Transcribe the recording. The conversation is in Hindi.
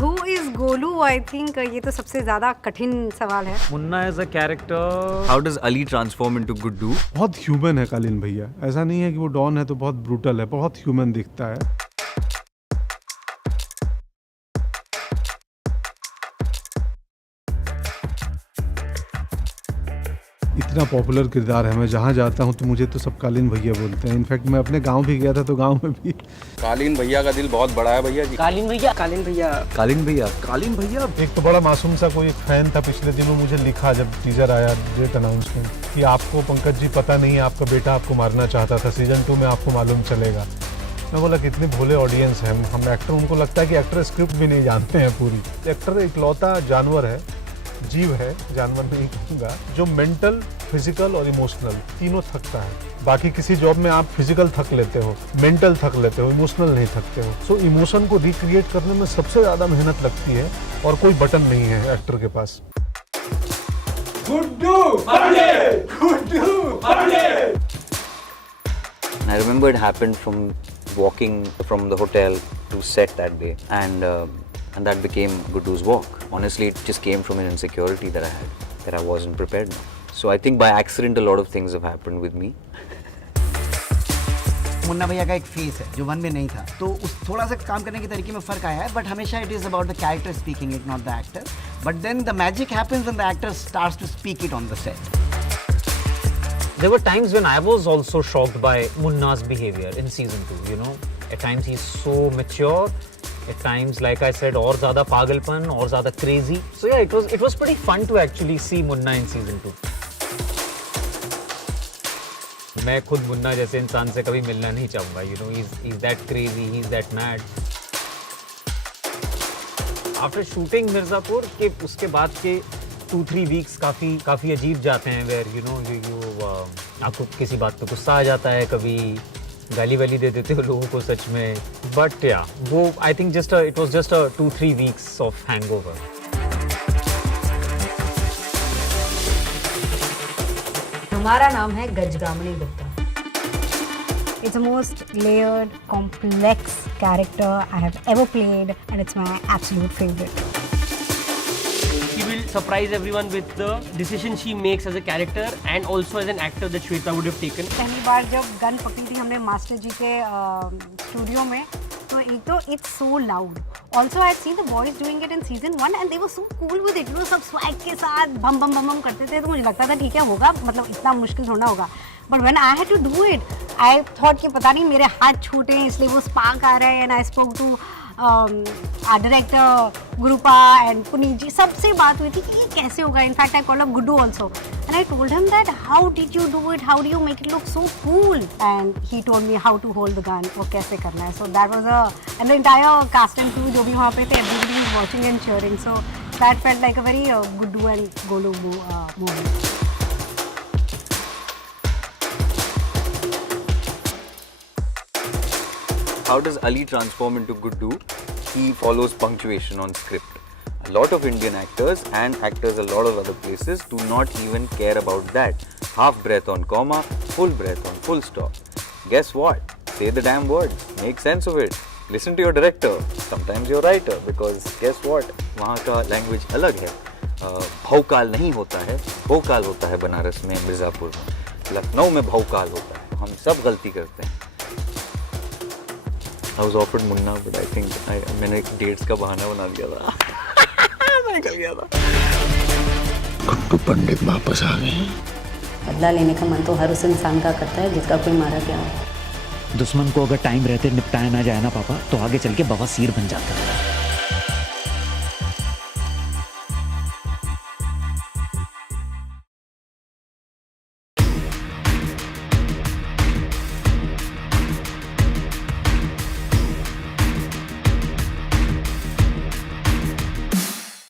Who is Golu? I think ये तो सबसे ज्यादा कठिन सवाल है। Munna as a character, How does Ali transform into Guddu? बहुत ह्यूमन है कालीन भैया, ऐसा नहीं है कि वो डॉन है तो बहुत ब्रूटल है, बहुत ह्यूमन दिखता है। इतना पॉपुलर किरदार है, मैं जहाँ जाता हूँ तो मुझे तो सब कालीन भैया बोलते हैं। इनफैक्ट मैं अपने गांव भी गया था तो गांव में भी कालीन भैया का दिल बहुत बड़ा है भैया जी। कालीन भैया, कालीन भैया, कालीन भैया, कालीन भैया। एक तो बड़ा मासूम सा कोई फैन था, पिछले दिनों मुझे लिखा जब टीजर आया डेट अनाउंसमेंट कि आपको पंकज जी पता नहीं है आपका बेटा आपको मारना चाहता था, सीजन 2 में आपको मालूम चलेगा। मैं बोला कितनी भोले ऑडियंस है हम एक्टर, उनको लगता है कि एक्टर स्क्रिप्ट भी नहीं जानते हैं पूरी। एक्टर इकलौता जानवर है, जीव है, जानवर नहीं कहूँगा, जो मेंटल, फिजिकल और इमोशनल तीनों थकता है। बाकी किसी जॉब में आप फिजिकल थक लेते हो, मेंटल थक लेते हो, इमोशनल नहीं थकते हो। सो इमोशन को रिक्रिएट करने में सबसे ज़्यादा मेहनत लगती है और कोई बटन नहीं है एक्टर के पास। Guddu Pandey, Guddu Pandey. I remember it happened from walking from the hotel to set that day, and that became Guddu's walk. Honestly, it just came from an insecurity that I had, that I wasn't prepared now. So I think by accident a lot of things have happened with me. Munna भैया का एक फेस है जो 1 में नहीं था, तो उस थोड़ा सा काम करने के तरीके में फर्क आया है, बट हमेशा it is about the character speaking it, not the actor. But then the magic happens when the actor starts to speak it on the set. there were times when I was also shocked by Munna's behavior in season 2, you know. At times he's so mature, at times like I said और ज़्यादा पागलपन और ज़्यादा crazy. So yeah, it was pretty fun to actually see Munna in season 2. मैं खुद मुन्ना जैसे इंसान से कभी मिलना नहीं चाहूँगा, you know, he's that crazy, he's that mad. After shooting Mirzapur के उसके बाद के 2-3 वीक्स काफ़ी अजीब जाते हैं, वेयर यू नो आपको किसी बात पे गुस्सा आ जाता है, कभी गाली वाली दे देते हो लोगों को सच में, बट या वो I think it was just a 2-3 weeks of hangover. हमारा नाम है गजगामनी Gupta. It's the most layered, complex character I have ever played, and it's my absolute favorite. She will surprise everyone with the decision she makes as a character and also as an actor that Shweta would have taken. पहली बार जब गन पकड़ी थी हमने मास्टर जी के स्टूडियो में, तो एक तो it's so loud. Also I seen the boys doing it in season 1 and they were so cool with it, वो सब स्वैग के साथ बम बम बम बम करते थे, तो मुझे लगता था ठीक है होगा, मतलब इतना मुश्किल थोड़ा होगा। But when I had to do it, I thought कि पता नहीं मेरे हाथ छूटे हैं इसलिए वो स्पार्क आ रहा है। And I spoke to director Gurupa and Puneet ji, सबसे बात हुई थी कि ये कैसे होगा। In fact I called up Guddu also and I told him that how did you do it, how do you make it look so cool, and he told me how to hold the gun, वो कैसे करना है। So that was and the entire cast and crew जो भी वहाँ पे थे, everybody was watching and cheering, so that felt like a very Guddu and Golu movie. How does Ali transform into Guddu? He follows punctuation on script. A lot of Indian actors and actors a lot of other places do not even care about that. Half breath on comma, full breath on full stop. Guess what? Say the damn word. Make sense of it. Listen to your director. Sometimes your writer. Because guess what? वहाँ का language अलग है. भौकाल नहीं होता है. भौकाल होता है बनारस में, मिर्ज़ापुर में. लखनऊ में भौकाल होता है. हम सब गलती करते हैं. I was offered Munna, but I think मैंने डेट्स का बहाना बना दिया था। मैं निकल गया था। गुड्डू पंडित वापस आ गए। बदला लेने का मन तो हर उस इंसान का करता है जिसका कोई मारा गया हो। दुश्मन को अगर टाइम रहते निपटाया ना जाए ना पापा, तो आगे चल के बवासीर बन जाता है।